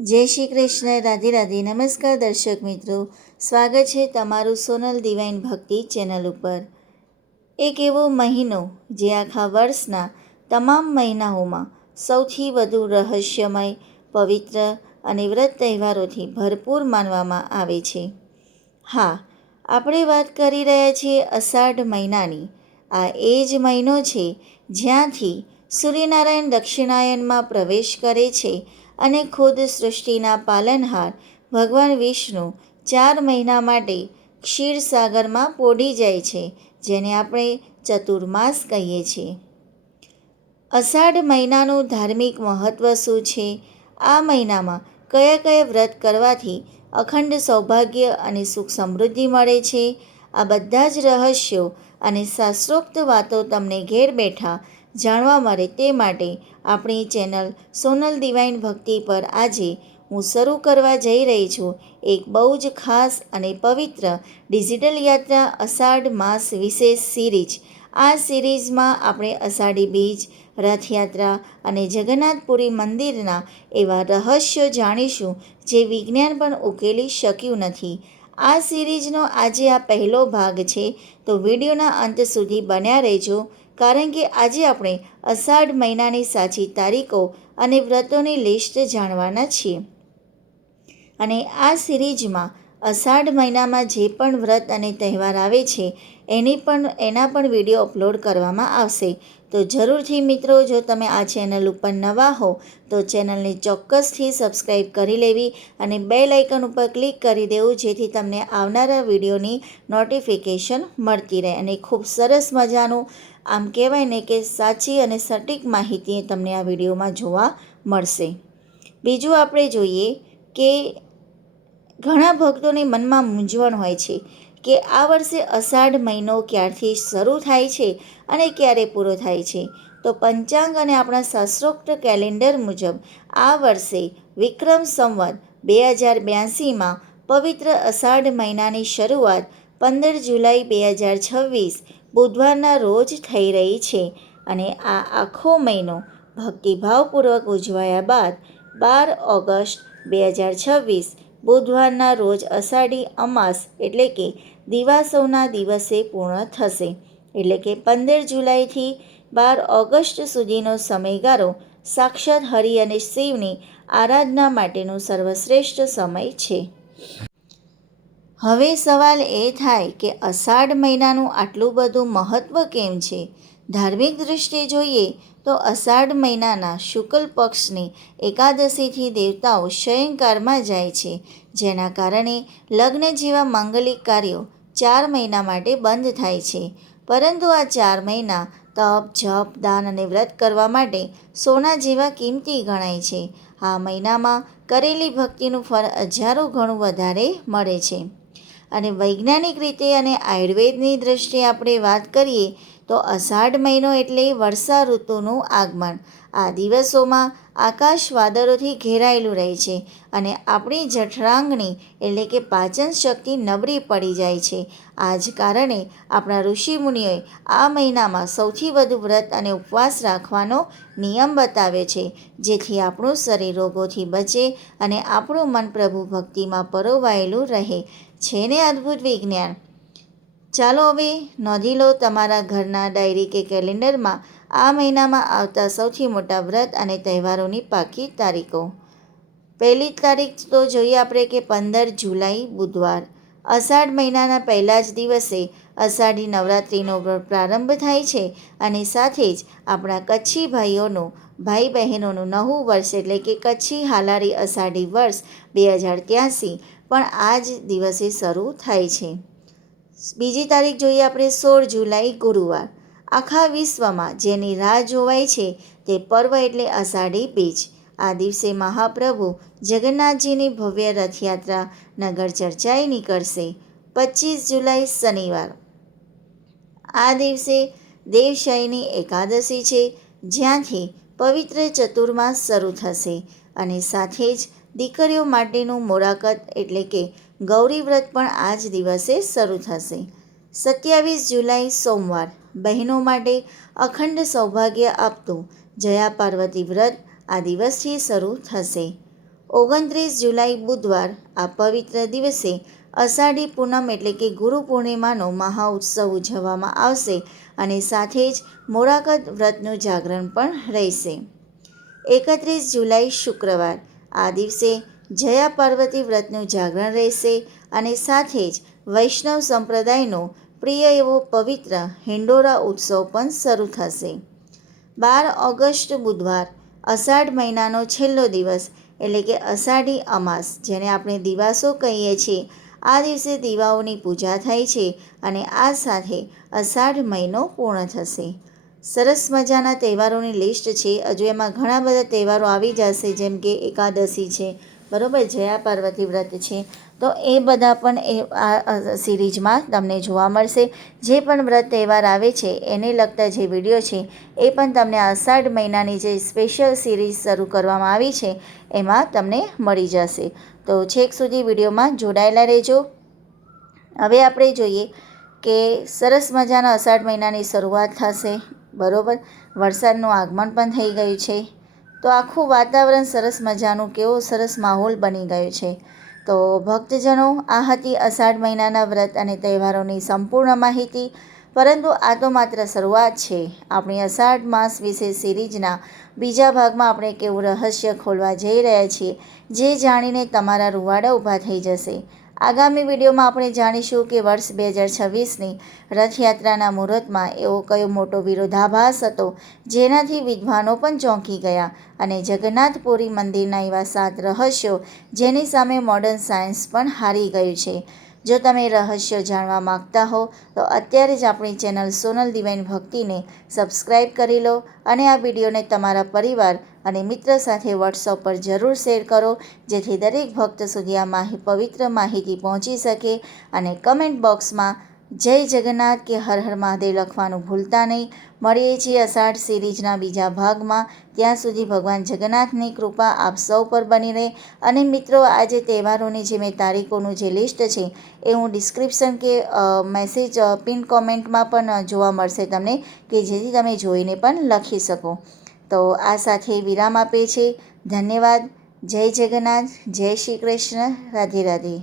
જય શ્રી કૃષ્ણ, રાધે રાધે. નમસ્કાર દર્શક મિત્રો, સ્વાગત છે તમારું સોનલ ડિવાઇન ભક્તિ ચેનલ ઉપર. એક એવો મહિનો જે આખા વર્ષના તમામ મહિનાઓમાં સૌથી વધુ રહસ્યમય, પવિત્ર અને વ્રત તહેવારોથી ભરપૂર માનવામાં આવે છે. હા, આપણે વાત કરી રહ્યા છીએ અષાઢ મહિનાની. આ એ જ મહિનો છે જ્યાંથી સૂર્યનારાયણ દક્ષિણાયનમાં પ્રવેશ કરે છે અને ખુદ સૃષ્ટિના પાલનહાર ભગવાન વિષ્ણુ 4 મહિના માટે ક્ષીરસાગરમાં પોઢી જાય છે, જેને આપણે ચતુર્માસ કહીએ છીએ. અષાઢ મહિનાનું ધાર્મિક મહત્ત્વ શું છે? આ મહિનામાં કયા કયા વ્રત કરવાથી અખંડ સૌભાગ્ય અને સુખ સમૃદ્ધિ મળે છે? આ બધા જ રહસ્યો અને શાસ્ત્રોક્ત વાતો તમને ઘેર બેઠા જાણવા મળે તે માટે આપણી ચેનલ સોનલ ડિવાઇન ભક્તિ પર આજે હું શરૂ કરવા જઈ રહી છું એક બહુ જ ખાસ અને પવિત્ર ડિજિટલ યાત્રા અષાઢ માસ વિશેષ સિરીઝ. આ સિરીઝમાં આપણે અષાઢી બીજ, રથયાત્રા અને જગન્નાથપુરી મંદિરના એવા રહસ્યો જાણીશું જે વિજ્ઞાન પણ ઉકેલી શક્યું નથી. આ સિરીઝનો આજે આ પહેલો ભાગ છે, તો વિડીયોના અંત સુધી બન્યા રહેજો, કારણ કે આજે આપણે અષાઢ મહિનાની સાચી તારીખો અને વ્રતોની લિસ્ટ જાણવાના છીએ. અને આ સિરીઝમાં અષાઢ મહિનામાં જે પણ વ્રત અને તહેવાર આવે છે એના પણ વિડીયો અપલોડ કરવામાં આવશે. તો જરૂરથી મિત્રો, જો તમે આ ચેનલ ઉપર નવા હો તો ચેનલને ચોક્કસથી સબસ્ક્રાઈબ કરી લેવી અને બેલ આઇકન ઉપર ક્લિક કરી દેવું, જેથી તમને આવનારા વિડીયોની નોટિફિકેશન મળતી રહે અને ખૂબ સરસ મજાનું, આમ કહેવાય ને કે સાચી અને સટીક માહિતી તમને આ વિડીયોમાં જોવા મળશે. બીજું આપણે જોઈએ કે ઘણા ભક્તોને મનમાં મૂંઝવણ હોય છે કે આ વર્ષે અષાઢ મહિનો ક્યારથી શરૂ થાય છે અને ક્યારે પૂરો થાય છે. તો પંચાંગ અને આપણા શાસ્ત્રોક્ત કેલેન્ડર મુજબ આ વર્ષે વિક્રમ સંવત 2082માં પવિત્ર અષાઢ મહિનાની શરૂઆત 15 જુલાઈ 2026 બુધવારના રોજ થઈ રહી છે અને આ આખો મહિનો ભક્તિભાવપૂર્વક ઉજવાયા બાદ 12 ઓગસ્ટ 2026 બુધવારના રોજ અષાઢી અમાસ એટલે કે દિવાસોના દિવસે પૂર્ણ થશે. એટલે કે 15 જુલાઈથી 12 ઓગસ્ટ સુધીનો સમયગાળો સાક્ષાત હરિ અને શિવની આરાધના માટેનો સર્વશ્રેષ્ઠ સમય છે. હવે સવાલ એ થાય કે અષાઢ મહિનાનું આટલું બધું મહત્ત્વ કેમ છે? ધાર્મિક દૃષ્ટિએ જોઈએ તો અષાઢ મહિનાના શુક્લ પક્ષની એકાદશીથી દેવતાઓ શયનકાળમાં જાય છે, જેના કારણે લગ્ન જેવા માંગલિક કાર્યો 4 મહિના માટે બંધ થાય છે. પરંતુ આ 4 મહિના તપ, જપ, દાન અને વ્રત કરવા માટે સોના જેવા કિંમતી ગણાય છે. આ મહિનામાં કરેલી ભક્તિનું ફળ હજારો ગણું વધારે મળે છે. અને વૈજ્ઞાનિક રીતે અને આયુર્વેદની દ્રષ્ટિએ આપણે વાત કરીએ તો અષાઢ મહિનો એટલે વર્ષા ઋતુનું આગમન. આ દિવસોમાં આકાશ વાદળોથી ઘેરાયેલું રહે છે અને આપણી જઠરાંગની એટલે કે પાચન શક્તિ નબળી પડી જાય છે. આ જ કારણે આપણા ઋષિમુનિઓએ આ મહિનામાં સૌથી વધુ વ્રત અને ઉપવાસ રાખવાનો નિયમ બતાવ્યો છે, જેથી આપણું શરીર રોગોથી બચે અને આપણું મન પ્રભુ ભક્તિમાં પરોવાયેલું રહે. છે ને અદ્ભુત વિજ્ઞાન! ચાલો હવે નોંધી લો તમારા ઘરના ડાયરી કે કેલેન્ડરમાં આ મહિનામાં આવતા સૌથી મોટા વ્રત અને તહેવારોની પાકી તારીખો. પહેલી તારીખ તો જોઈએ આપણે કે 15 જુલાઈ બુધવાર. અષાઢ મહિનાના પહેલા જ દિવસે અષાઢી નવરાત્રિનો પ્રારંભ થાય છે અને સાથે જ આપણા કચ્છી ભાઈ બહેનોનું નવું વર્ષ એટલે કે કચ્છી હાલારી અષાઢી વર્ષ 2083 પણ આ જ દિવસે શરૂ થાય છે. બીજી તારીખ જોઈએ આપણે 16 જુલાઈ ગુરુવાર. આખા વિશ્વમાં જેની રાહ જોવાય છે તે પર્વ એટલે અષાઢી બીજ. આ દિવસે મહાપ્રભુ જગન્નાથજીની ભવ્ય રથયાત્રા નગર ચર્ચાએ નીકળશે. 25 જુલાઈ શનિવાર. આ દિવસે દેવશયની એકાદશી છે, જ્યાંથી પવિત્ર ચતુર્માસ શરૂ થશે અને સાથે જ દીકરીઓ માટેનું મોરાકત એટલે કે ગૌરી વ્રત પણ આ જ દિવસે શરૂ થશે. 27 જુલાઈ સોમવાર. બહેનો માટે અખંડ સૌભાગ્ય આપતું જયા પાર્વતી વ્રત આ દિવસથી શરૂ થશે. 29 જુલાઈ બુધવાર આ પવિત્ર દિવસે અષાઢી પૂનમ એટલે કે ગુરુ પૂર્ણિમાનો મહાઉત્સવ ઉજવવામાં આવશે અને સાથે જ મોરાકત વ્રતનું જાગરણ પણ રહેશે. 31 જુલાઈ શુક્રવાર આ દિવસે જયા પાર્વતી વ્રતનું જાગરણ રહેશે અને સાથે જ વૈષ્ણવ સંપ્રદાયનો પ્રિય એવો પવિત્ર હિંડોળા ઉત્સવ પણ શરૂ થશે. 12 ઓગસ્ટ બુધવાર અષાઢ મહિનાનો છેલ્લો દિવસ એટલે કે અષાઢી અમાસ, જેને આપણે દિવાસો કહીએ છીએ. આ દિવસે દીવાઓની પૂજા થાય છે અને આ સાથે અષાઢ મહિનો પૂર્ણ થશે. સરસ મજાના તહેવારોની લિસ્ટ છે. હજુ એમાં ઘણા બધા તહેવારો આવી જશે, જેમ કે એકાદશી છે, બરાબર, જયા પાર્વતી વ્રત છે, તો એ બધા પણ આ સિરીઝમાં તમને જોવા મળશે. જે પણ વ્રત તહેવાર આવે છે એને લગતા જે વિડીયો છે એ પણ તમને અષાઢ મહિનાની જે સ્પેશિયલ સિરીઝ શરૂ કરવામાં આવી છે એમાં તમને મળી જશે. તો છેક સુધી વિડીયોમાં જોડાયેલા રહેજો. હવે આપણે જોઈએ કે સરસ મજાના અષાઢ મહિનાની શરૂઆત થશે, બરાબર. વરસાદનું આગમન પણ થઈ ગયું છે, તો આખું વાતાવરણ સરસ મજાનું, કેવો સરસ માહોલ બની ગયો છે. તો ભક્તજનો, આ હતી અષાઢ મહિનાના વ્રત અને તહેવારોની સંપૂર્ણ માહિતી. પરંતુ આ તો માત્ર શરૂઆત છે. આપણી અષાઢ માસ વિશે સિરીઝના બીજા ભાગમાં આપણે કેવું રહસ્ય ખોલવા જઈ રહ્યા છીએ, જે જાણીને તમારા રૂવાડા ઊભા થઈ જશે. આગામી વિડીયોમાં આપણે જાણીશું કે વર્ષ 2026ની રથયાત્રાના મુહૂર્તમાં એવો કયો મોટો વિરોધાભાસ હતો જેનાથી વિદ્વાનો પણ ચોંકી ગયા, અને જગન્નાથપુરી મંદિરના એવા 7 રહસ્યો જેની સામે મોડર્ન સાયન્સ પણ હારી ગયું છે. જો તમે રહસ્યો જાણવા માગતા હો તો અત્યારે જ આપણી ચેનલ સોનલ ડિવાઇન ભક્તિને સબસ્ક્રાઈબ કરી લો અને આ વિડીયોને તમારા પરિવાર અને મિત્ર સાથે વોટ્સઅપ પર જરૂર શેર કરો, જેથી દરેક ભક્ત સુધી આ પવિત્ર માહિતી પહોંચી શકે. અને કમેન્ટ બોક્સમાં જય જગન્નાથ કે હર હર મહાદેવ લખવાનું ભૂલતા નહીં. મળીએ છીએ અષાઢ સિરીઝના બીજા ભાગમાં. ત્યાં સુધી ભગવાન જગન્નાથની કૃપા આપ સૌ પર બની રહે. અને મિત્રો, આજે તહેવારોની જે મેં તારીખોનું જે લિસ્ટ છે એ હું ડિસ્ક્રિપ્શન કે મેસેજ પિન કોમેન્ટમાં પણ જોવા મળશે તમને, કે જેથી તમે જોઈને પણ લખી શકો. તો આ સાથે વિરામ આપે છે. ધન્યવાદ. જય જગન્નાથ, જય શ્રી કૃષ્ણ, રાધે રાધે.